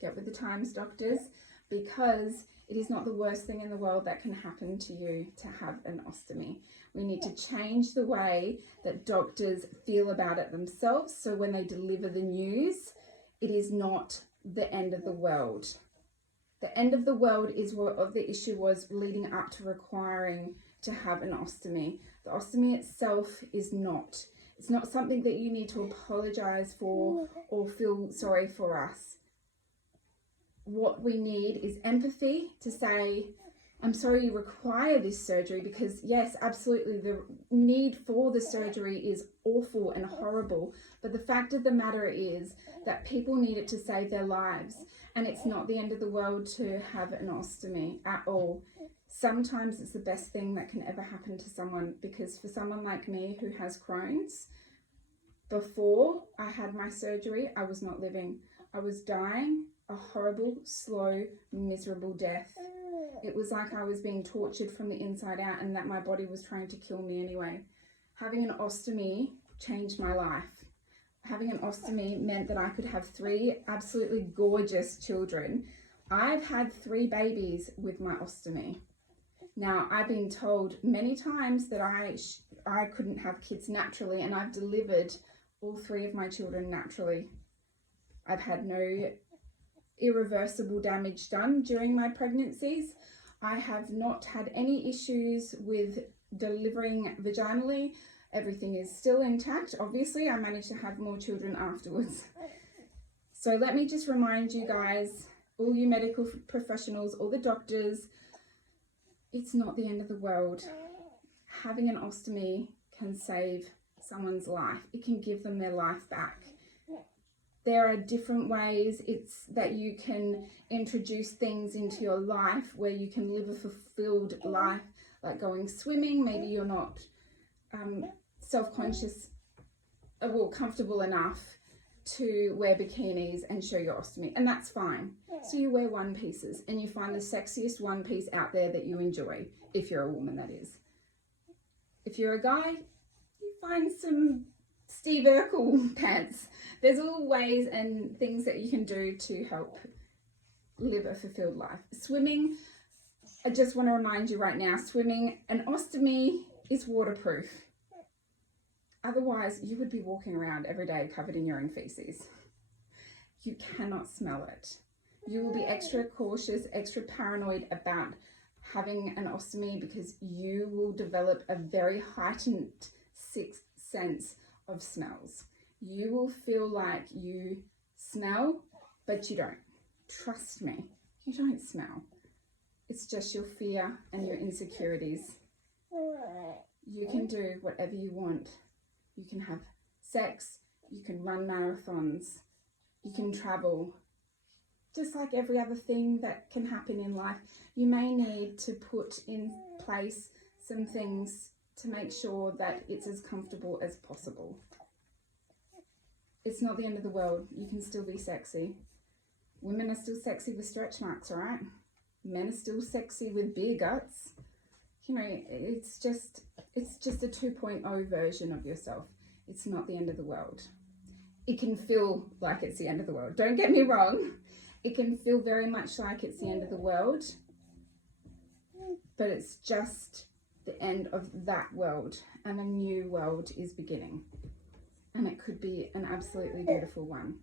Get with the times, doctors, because it is not the worst thing in the world that can happen to you to have an ostomy. We need to change the way that doctors feel about it themselves, so when they deliver the news, it is not the end of the world. The end of the world is what the issue was leading up to requiring to have an ostomy. The ostomy itself is not. It's not something that you need to apologize for or feel sorry for us. What we need is empathy to say, I'm sorry you require this surgery, because yes, absolutely, the need for the surgery is awful and horrible. But the fact of the matter is that people need it to save their lives. And it's not the end of the world to have an ostomy at all. Sometimes it's the best thing that can ever happen to someone, because for someone like me who has Crohn's, before I had my surgery, I was not living. I was dying a horrible, slow, miserable death. It was like I was being tortured from the inside out and that my body was trying to kill me anyway. Having an ostomy changed my life. Having an ostomy meant that I could have 3 absolutely gorgeous children. I've had 3 babies with my ostomy. Now, I've been told many times that I couldn't have kids naturally, and I've delivered all 3 of my children naturally. I've had no irreversible damage done during my pregnancies. I have not had any issues with delivering vaginally. Everything is still intact. Obviously, I managed to have more children afterwards. So let me just remind you guys, all you medical professionals, all the doctors, it's not the end of the world. Having an ostomy can save someone's life. It can give them their life back. There are different ways that you can introduce things into your life where you can live a fulfilled life, like going swimming. Maybe you're not self-conscious, comfortable enough to wear bikinis and show your ostomy, and that's fine. So you wear one pieces and you find the sexiest one piece out there that you enjoy, if you're a woman, that is. If you're a guy, you find some Steve Urkel pants. There's all ways and things that you can do to help live a fulfilled life. Swimming, I just want to remind you right now, swimming, an ostomy is waterproof. Otherwise, you would be walking around every day covered in urine feces. You cannot smell it. You will be extra cautious, extra paranoid about having an ostomy, because you will develop a very heightened sixth sense of smells. You will feel like you smell, but you don't. Trust me, you don't smell. It's just your fear and your insecurities. You can do whatever you want. You can have sex, you can run marathons, you can travel. Just like every other thing that can happen in life, you may need to put in place some things to make sure that it's as comfortable as possible. It's not the end of the world. You can still be sexy. Women are still sexy with stretch marks, all right? Men are still sexy with beer guts. You know, it's just a 2.0 version of yourself. It's not the end of the world. It can feel like it's the end of the world. Don't get me wrong. It can feel very much like it's the end of the world, but it's just the end of that world, and a new world is beginning. And it could be an absolutely beautiful one.